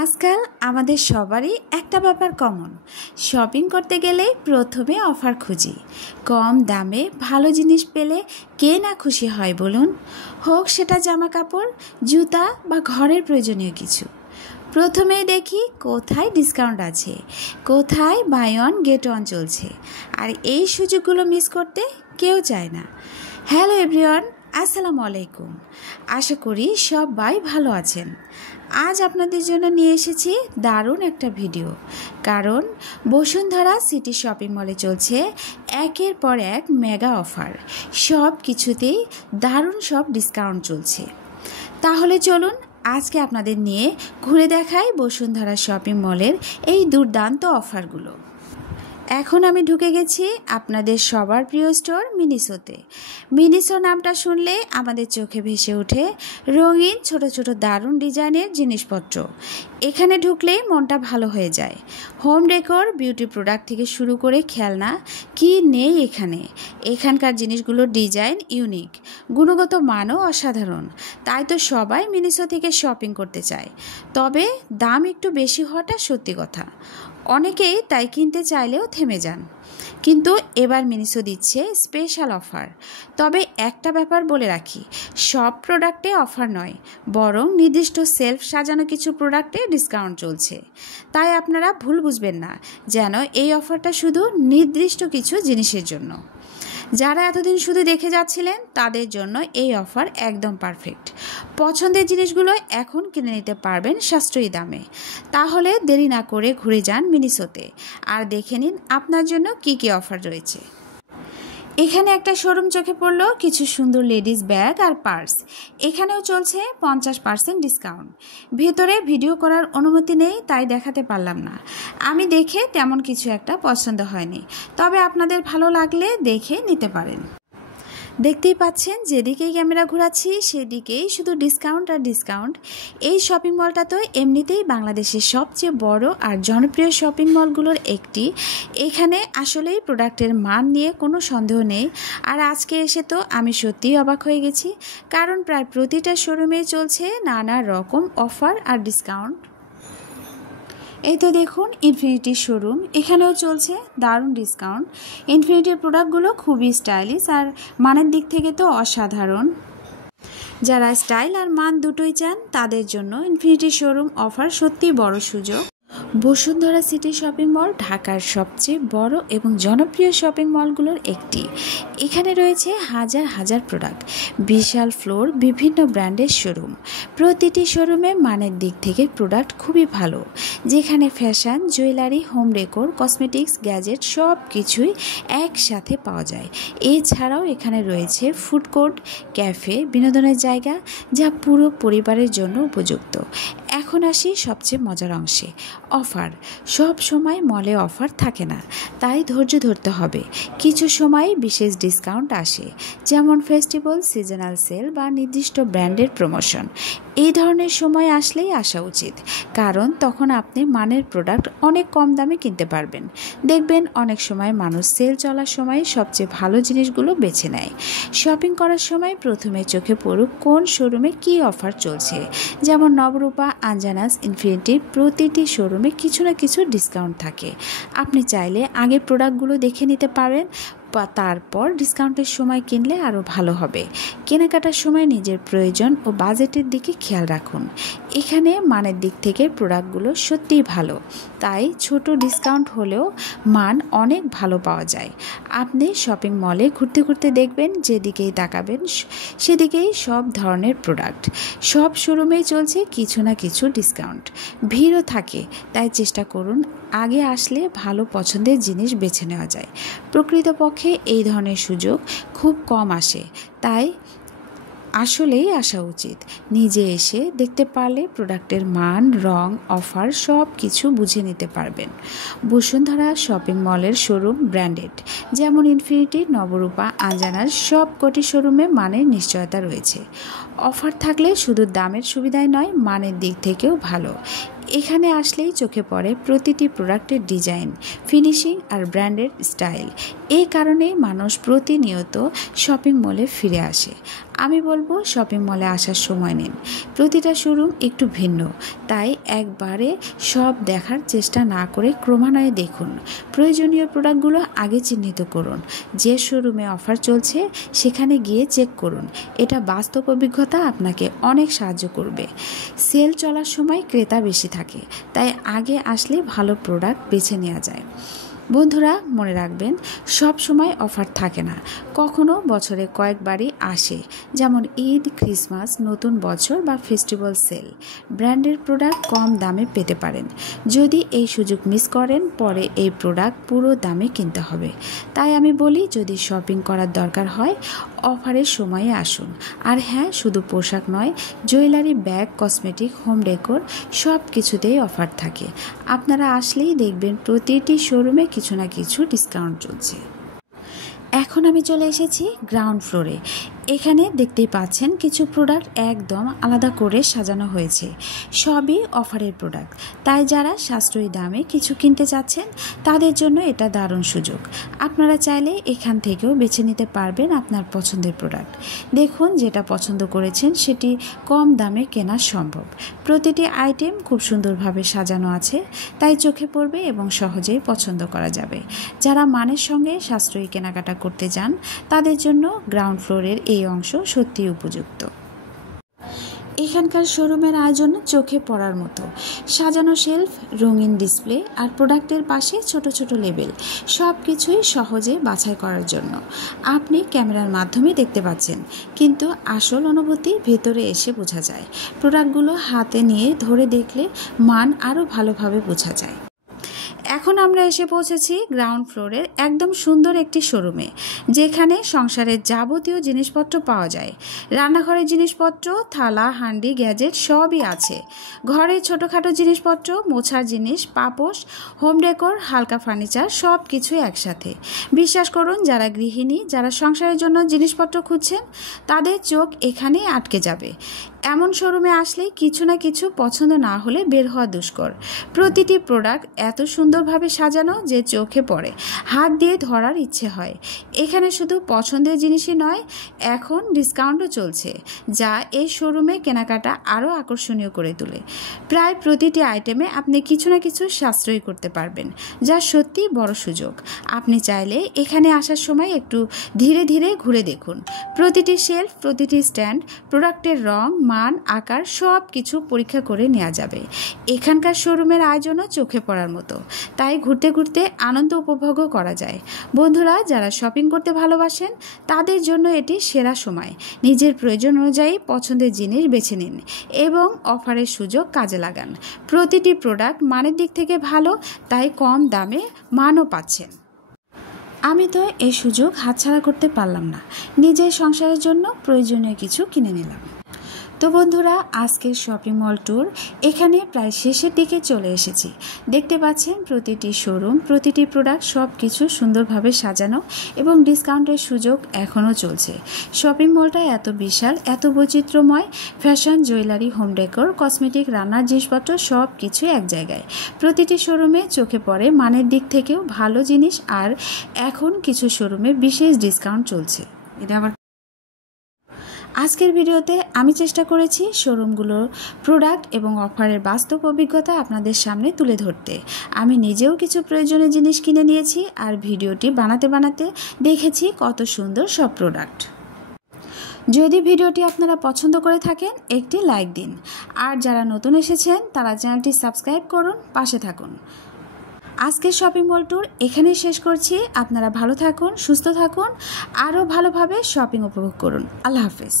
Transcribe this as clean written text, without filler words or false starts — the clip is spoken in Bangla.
আজকাল আমাদের সবারই একটা ব্যাপার কমন, শপিং করতে গেলেই প্রথমে অফার খুঁজি। কম দামে ভালো জিনিস পেলে কে না খুশি হয় বলুন? হোক সেটা জামা কাপড়, জুতা বা ঘরের প্রয়োজনীয় কিছু। প্রথমেই দেখি কোথায় ডিসকাউন্ট আছে, কোথায় বাই ওয়ান গেট ওয়ান চলছে, আর এই সুযোগগুলো মিস করতে কেউ চায় না। হ্যালো এভরিওয়ান, আসসালামু আলাইকুম। আশা করি সবাই ভালো আছেন। আজ আপনাদের জন্য নিয়ে এসেছি দারুণ একটা ভিডিও, কারণ বসুন্ধরা সিটি শপিং মলে চলছে একের পর এক মেগা অফার। সব কিছুতেই দারুণ সব ডিসকাউন্ট চলছে। তাহলে চলুন আজকে আপনাদের নিয়ে ঘুরে দেখাই বসুন্ধরা শপিং মলের এই দুর্দান্ত অফারগুলো। এখন আমি ঢুকে গেছি আপনাদের সবার প্রিয় স্টোর মিনিসোতে। মিনিসো নামটা শুনলে আমাদের চোখে ভেসে ওঠে রঙিন ছোট ছোট দারুণ ডিজাইনের জিনিসপত্র। এখানে ঢুকলেই মনটা ভালো হয়ে যায়। হোম ডেকোর, বিউটি প্রোডাক্ট থেকে শুরু করে খেলনা কি নেই এখানকার জিনিসগুলোর ডিজাইন ইউনিক, গুণগত মানও অসাধারণ। তাই তো সবাই মিনিসো থেকে শপিং করতে চায়। তবে দাম একটু বেশি হওয়াটা সত্যি কথা, অনেকেই তাই কিনতে চাইলেও থেমে যান। কিন্তু এবার মিনিসো দিচ্ছে স্পেশাল অফার। তবে একটা ব্যাপার বলে রাখি, সব প্রোডাক্টে অফার নয়, বরং নির্দিষ্ট সেলফ সাজানো কিছু প্রোডাক্টে ডিসকাউন্ট চলছে। তাই আপনারা ভুল বুঝবেন না যেন এই অফারটা শুধু নির্দিষ্ট কিছু জিনিসের জন্য। যারা এতদিন শুধু দেখে যাচ্ছিলেন তাদের জন্য এই অফার একদম পারফেক্ট। পছন্দের জিনিসগুলো এখন কিনে নিতে পারবেন সাশ্রয়ী দামে। তাহলে দেরি না করে ঘুরে যান মিনিসোতে আর দেখে নিন আপনার জন্য কি কি অফার রয়েছে। এখানে একটা শোরুম চোখে পড়লো, কিছু সুন্দর লেডিস ব্যাগ আর পার্স। এখানেও চলছে 50% ডিসকাউন্ট। ভেতরে ভিডিও করার অনুমতি নেই, তাই দেখাতে পারলাম না। আমি দেখে তেমন কিছু একটা পছন্দ হয়নি, তবে আপনাদের ভালো লাগলে দেখে নিতে পারেন। দেখতেই পাচ্ছেন যেদিকেই ক্যামেরা ঘোরাচ্ছি সেদিকেই শুধু ডিসকাউন্ট আর ডিসকাউন্ট। এই শপিং মলটা তো এমনিতেই বাংলাদেশের সবচেয়ে বড় আর জনপ্রিয় শপিং মলগুলোর একটি। এখানে আসলেই প্রোডাক্টের মান নিয়ে কোনো সন্দেহ নেই। আর আজকে এসে তো আমি সত্যিই অবাক হয়ে গেছি, কারণ প্রায় প্রতিটা শোরুমেই চলছে নানা রকম অফার আর ডিসকাউন্ট। এই তো দেখুন ইনফিনিটির শোরুম, এখানেও চলছে দারুণ ডিসকাউন্ট। ইনফিনিটির প্রোডাক্টগুলো খুবই স্টাইলিশ আর মানের দিক থেকে তো অসাধারণ। যারা স্টাইল আর মান দুটোই চান তাদের জন্য ইনফিনিটির শোরুম অফার সত্যিই বড় সুযোগ। বসুন্ধরা সিটি শপিং মল ঢাকার সবচেয়ে বড় এবং জনপ্রিয় শপিং মলগুলোর একটি। এখানে রয়েছে হাজার হাজার প্রোডাক্ট, বিশাল ফ্লোর, বিভিন্ন ব্র্যান্ডের শোরুম। প্রতিটি শোরুমে মানের দিক থেকে প্রোডাক্ট খুবই ভালো, যেখানে fashion, jewellery, home decor, cosmetics, gadget সব কিছুই একসাথে পাওয়া যায়। এছাড়াও এখানে রয়েছে ফুড কোর্ট, ক্যাফে, বিনোদনের জায়গা, যা পুরো পরিবারের জন্য উপযুক্ত। এখন আসি সবচেয়ে মজার অংশে, অফার। সব সময় মলে অফার থাকে না, তাই ধৈর্য ধরতে হবে। কিছু সময় বিশেষ ডিসকাউন্ট আসে, যেমন ফেস্টিভ্যাল, সিজনাল সেল বা নির্দিষ্ট ব্র্যান্ডের প্রমোশন। এই ধরনের সময় আসলেই আসা উচিত, কারণ তখন আপনি মানের প্রোডাক্ট অনেক কম দামে কিনতে পারবেন। দেখবেন অনেক সময় মানুষ সেল চলার সময় সবচেয়ে ভালো জিনিসগুলো বেছে নেয়। শপিং করার সময় প্রথমে চোখে পড়ুক কোন শোরুমে কী অফার চলছে, যেমন নবরূপা, আঞ্জানাস, ইনফিনিটির প্রতিটি শোরুমে কিছু না কিছু ডিসকাউন্ট থাকে। আপনি চাইলে আগে প্রোডাক্টগুলো দেখে নিতে পারেন, তারপর ডিসকাউন্টের সময় কিনলে আরও ভালো হবে। কেনাকাটার সময় নিজের প্রয়োজন ও বাজেটের দিকে খেয়াল রাখুন। এখানে মানের দিক থেকে প্রোডাক্টগুলো সত্যিই ভালো, তাই ছোট ডিসকাউন্ট হলেও মান অনেক ভালো পাওয়া যায়। আপনি শপিং মলে ঘুরতে ঘুরতে দেখবেন যেদিকেই তাকাবেন সেদিকেই সব ধরনের প্রোডাক্ট। সব শোরুমেই চলছে কিছু না কিছু ডিসকাউন্ট। ভিড়ও থাকে, তাই চেষ্টা করুন আগে আসলে ভালো পছন্দের জিনিস বেছে নেওয়া যায়। প্রকৃতপক্ষে এই ধরনের সুযোগ খুব কম আসে, তাই আসলেই আসা উচিত। নিজে এসে দেখতে পারলে প্রোডাক্টের মান, রং, অফার সব কিছু বুঝে নিতে পারবেন। বসুন্ধরা শপিং মলের শোরুম ব্র্যান্ডেড, যেমন ইনফিনিটি, নবরূপা, আঞ্জানার সব কটি শোরুমে মানের নিশ্চয়তা রয়েছে। অফার থাকলে শুধু দামের সুবিধাই নয়, মানের দিক থেকেও ভালো। এখানে আসলেই চোখে পড়ে প্রতিটি প্রোডাক্টের ডিজাইন, ফিনিশিং আর ব্র্যান্ডের স্টাইল। এই কারণেই মানুষ প্রতিনিয়ত শপিং মলে ফিরে আসে। আমি বলবো শপিং মলে আসার সময় নিন। প্রতিটা শোরুম একটু ভিন্ন, তাই একবারে সব দেখার চেষ্টা না করে ক্রমান্বয়ে দেখুন। প্রয়োজনীয় প্রোডাক্টগুলো আগে চিহ্নিত করুন। যে শোরুমে অফার চলছে সেখানে গিয়ে চেক করুন। এটা বাস্তব অভিজ্ঞতা আপনাকে অনেক সাহায্য করবে। সেল চলার সময় ক্রেতা বেশি থাকে, তাই আগে আসলে ভালো প্রোডাক্ট বেছে নেওয়া যায়। বন্ধুরা, মনে রাখবেন, সব সময় অফার থাকে না, কখনো বছরে কয়েকবারই আসে, যেমন ঈদ, ক্রিসমাস, নতুন বছর বা ফেস্টিভ্যাল সেল। ব্র্যান্ডের প্রোডাক্ট কম দামে পেতে পারেন। যদি এই সুযোগ মিস করেন, পরে এই প্রোডাক্ট পুরো দামে কিনতে হবে। তাই আমি বলি, যদি শপিং করার দরকার হয় অফারের সময়ে আসুন। আর হ্যাঁ, শুধু পোশাক নয়, jewellery, bag, cosmetic, home decor সব কিছুতেই অফার থাকে। আপনারা আসলেই দেখবেন প্রতিটি শোরুমে কিছু না কিছু ডিসকাউন্ট চলছে। এখন আমি চলে এসেছি গ্রাউন্ড ফ্লোরে। এখানে দেখতেই পাচ্ছেন কিছু প্রোডাক্ট একদম আলাদা করে সাজানো হয়েছে। সবই অফারের প্রোডাক্ট, তাই যারা সাশ্রয়ী দামে কিছু কিনতে চাচ্ছেন তাদের জন্য এটা দারুণ সুযোগ। আপনারা চাইলে এখান থেকেও বেছে নিতে পারবেন আপনার পছন্দের প্রোডাক্ট। দেখুন, যেটা পছন্দ করেছেন সেটি কম দামে কেনা সম্ভব। প্রতিটি আইটেম খুব সুন্দরভাবে সাজানো আছে, তাই চোখে পড়বে এবং সহজেই পছন্দ করা যাবে। যারা মানের সঙ্গে সাশ্রয়ী কেনাকাটা করতে যান তাদের জন্য গ্রাউন্ড ফ্লোরের এই অংশ সত্যিই উপযুক্ত। এখানকার শোরুমের আয়োজন চোখে পড়ার মতো। সাজানো শেলফ, রঙিন ডিসপ্লে আর প্রোডাক্টের পাশে ছোট ছোট লেবেল, সব কিছুই সহজে বাছাই করার জন্য। আপনি ক্যামেরার মাধ্যমে দেখতে পাচ্ছেন, কিন্তু আসল অনুভূতি ভেতরে এসে বোঝা যায়। প্রোডাক্টগুলো হাতে নিয়ে ধরে দেখলে মান আরও ভালোভাবে বোঝা যায়। এখন আমরা এসে পৌঁছেছি গ্রাউন্ড ফ্লোরের একদম সুন্দর একটি শোরুমে, যেখানে সংসারের যাবতীয় জিনিসপত্র পাওয়া যায়। রান্নাঘরের জিনিসপত্র, থালা, হাঁড়ি, গ্যাজেট সবই আছে। ঘরে ছোটোখাটো জিনিসপত্র, মোছার জিনিস, পাপোশ, হোম ডেকোর, হালকা ফার্নিচার সব কিছুই একসাথে। বিশ্বাস করুন, যারা গৃহিণী, যারা সংসারের জন্য জিনিসপত্র খুঁজছেন তাদের চোখ এখানেই আটকে যাবে। এমন শোরুমে আসলেই কিছু না কিছু পছন্দ না হলে বের হওয়া দুষ্কর। প্রতিটি প্রোডাক্ট এত সুন্দরভাবে সাজানো যে চোখে পড়ে, হাত দিয়ে ধরার ইচ্ছে হয়। এখানে শুধু পছন্দের জিনিসই নয়, এখন ডিসকাউন্টও চলছে, যা এই শোরুমে কেনাকাটা আরও আকর্ষণীয় করে তোলে। প্রায় প্রতিটি আইটেমে আপনি কিছু না কিছু সাশ্রয়ী করতে পারবেন, যা সত্যিই বড় সুযোগ। আপনি চাইলে এখানে আসার সময় একটু ধীরে ধীরে ঘুরে দেখুন। প্রতিটি শেলফ, প্রতিটি স্ট্যান্ড, প্রোডাক্টের রং, মান, আকার সব কিছু পরীক্ষা করে নেওয়া যাবে। এখানকার শোরুমের আয়োজনও চোখে পড়ার মতো, তাই ঘুরতে ঘুরতে আনন্দ উপভোগও করা যায়। বন্ধুরা, যারা শপিং করতে ভালোবাসেন তাদের জন্য এটি সেরা সময়। নিজের প্রয়োজন অনুযায়ী পছন্দের জিনিস বেছে নিন এবং অফারের সুযোগ কাজে লাগান। প্রতিটি প্রোডাক্ট মানের দিক থেকে ভালো, তাই কম দামে মানও পাচ্ছেন। আমি তো এই সুযোগ হাতছাড়া করতে পারলাম না। নিজের সংসারের জন্য প্রয়োজনীয় কিছু কিনে নিলাম। তো বন্ধুরা, আজকের শপিং মল ট্যুর এখানে প্রায় শেষের দিকে চলে এসেছি। দেখতে পাচ্ছেন প্রতিটি শোরুম, প্রতিটি প্রোডাক্ট সব কিছু সুন্দরভাবে সাজানো এবং ডিসকাউন্টের সুযোগ এখনও চলছে। শপিং মলটা এত বিশাল, এত বৈচিত্র্যময়। Fashion, jewellery, home decor, cosmetic, রান্নার জিনিসপত্র সব কিছু এক জায়গায়। প্রতিটি শোরুমে চোখে পড়ে মানের দিক থেকেও ভালো জিনিস, আর এখন কিছু শোরুমে বিশেষ ডিসকাউন্ট চলছে। এটা আবার আজকের ভিডিওতে আমি চেষ্টা করেছি শোরুমগুলোর প্রোডাক্ট এবং অফারের বাস্তব অভিজ্ঞতা আপনাদের সামনে তুলে ধরতে। আমি নিজেও কিছু প্রয়োজনীয় জিনিস কিনে নিয়েছি, আর ভিডিওটি বানাতে বানাতে দেখেছি কত সুন্দর সব প্রোডাক্ট। যদি ভিডিওটি আপনারা পছন্দ করে থাকেন একটি লাইক দিন, আর যারা নতুন এসেছেন তারা চ্যানেলটি সাবস্ক্রাইব করুন, পাশে থাকুন। আজকের শপিং মল ট্যুর এখানেই শেষ করছি। আপনারা ভালো থাকুন, সুস্থ থাকুন, আরও ভালোভাবে শপিং উপভোগ করুন। আল্লাহ হাফেজ।